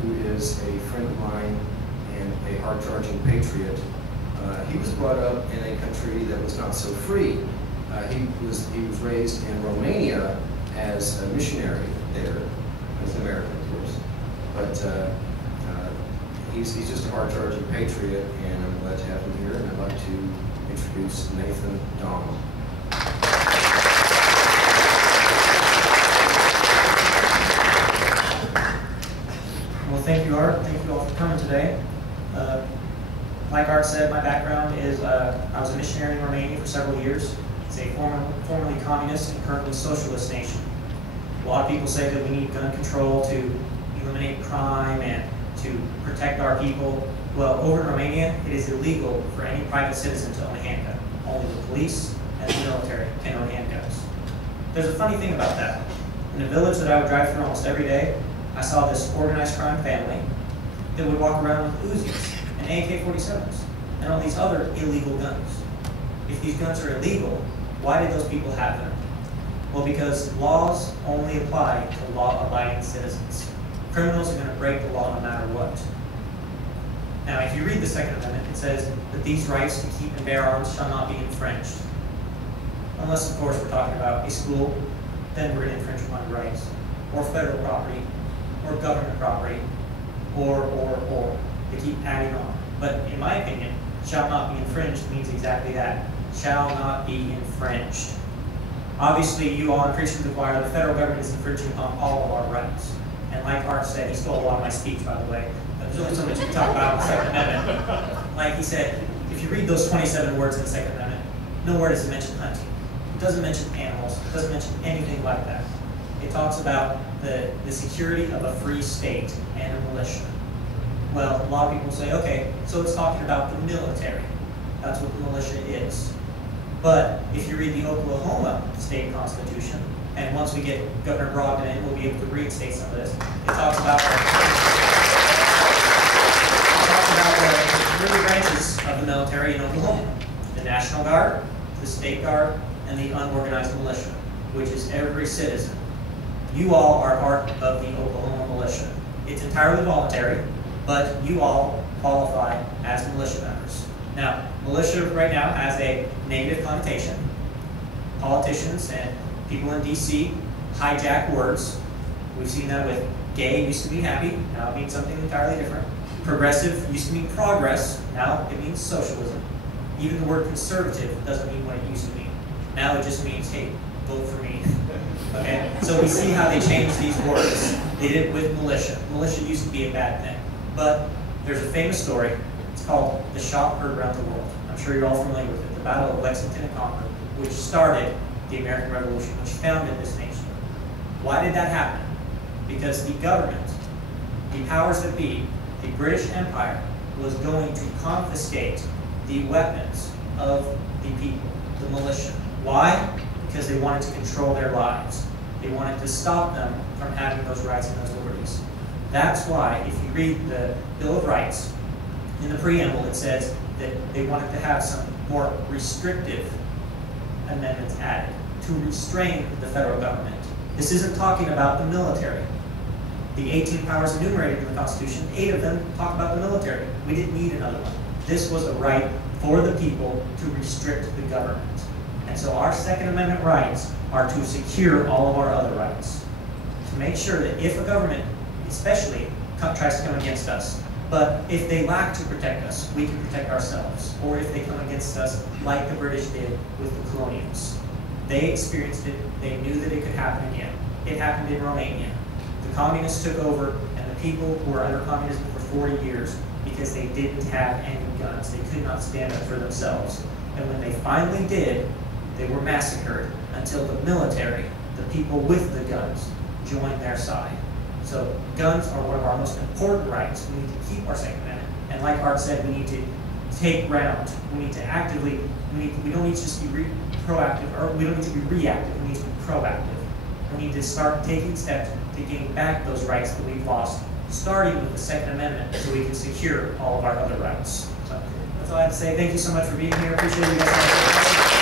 who is a friend of mine and a hard-charging patriot. He was brought up in a country that was not so free. He was raised in Romania as a missionary there, as an American, of course. But he's just a hard-charging patriot, and I'm glad to have him here. And I'd like to introduce Nathan Dahm. Well, thank you, Art. Thank you all for coming today. Like Art said, my background is I was a missionary in Romania for several years. It's a formerly communist and currently socialist nation. A lot of people say that we need gun control to eliminate crime and to protect our people. Well, over in Romania, it is illegal for any private citizen to own a handgun. Only the police and the military can own handguns. There's a funny thing about that. In a village that I would drive through almost every day, I saw this organized crime family that would walk around with Uzis and AK-47s and all these other illegal guns. If these guns are illegal, why did those people have them? Well, because laws only apply to law-abiding citizens. Criminals are going to break the law no matter what. Now, if you read the Second Amendment, it says that these rights to keep and bear arms shall not be infringed. Unless, of course, we're talking about a school, then we're going to infringe upon rights, or federal property, or government property, or. They keep adding on. But in my opinion, shall not be infringed means exactly that. Shall not be infringed. Obviously, you all in Preaching to the Choir, the federal government is infringing upon all of our rights. And like Art said, he stole a lot of my speech, by the way. There's only so much you can talk about in the Second Amendment. Like he said, if you read those 27 words in the Second Amendment, nowhere does it mention hunting. It doesn't mention animals. It doesn't mention anything like that. It talks about the security of a free state and a militia. Well, a lot of people say, okay, so it's talking about the military. That's what the militia is. But if you read the Oklahoma state constitution, and once we get Governor Brogdon in, we'll be able to reinstate some of this. It talks about the three branches of the military in Oklahoma: the National Guard, the State Guard, and the unorganized militia, which is every citizen. You all are part of the Oklahoma militia. It's entirely voluntary, but you all qualify as militia members. Now, militia right now has a negative connotation. Politicians and people in DC hijack words. We've seen that with gay used to be happy, now it means something entirely different. Progressive used to mean progress, now it means socialism. Even the word conservative doesn't mean what it used to mean. Now it just means, hey, vote for me. Okay? So we see how they changed these words. They did it with militia. Militia used to be a bad thing. But there's a famous story. It's called The Shot Heard Around the World. I'm sure you're all familiar with it. The Battle of Lexington and Concord, which started the American Revolution, which founded this nation. Why did that happen? Because the government, the powers that be, the British Empire, was going to confiscate the weapons of the people, the militia. Why? Because they wanted to control their lives. They wanted to stop them from having those rights and those liberties. That's why, if you read the Bill of Rights, in the preamble it says that they wanted to have some more restrictive amendments added to restrain the federal government. This isn't talking about the military. The 18 powers enumerated in the Constitution, 8 of them talk about the military. We didn't need another one. This was a right for the people to restrict the government. And so our Second Amendment rights are to secure all of our other rights. To make sure that if a government, especially, tries to come against us, but if they lack to protect us, we can protect ourselves. Or if they come against us like the British did with the colonials. They experienced it, they knew that it could happen again. It happened in Romania. The communists took over, and the people who were under communism for 40 years because they didn't have any guns. They could not stand up for themselves. And when they finally did, they were massacred until the military, the people with the guns, joined their side. So guns are one of our most important rights. We need to keep our Second Amendment. And like Art said, we need to take ground. We need to actively, we don't need to just be proactive, or we don't need to be reactive, we need to be proactive. We need to start taking steps to gain back those rights that we've lost, starting with the Second Amendment so we can secure all of our other rights. So that's all I have to say. Thank you so much for being here. Appreciate you guys.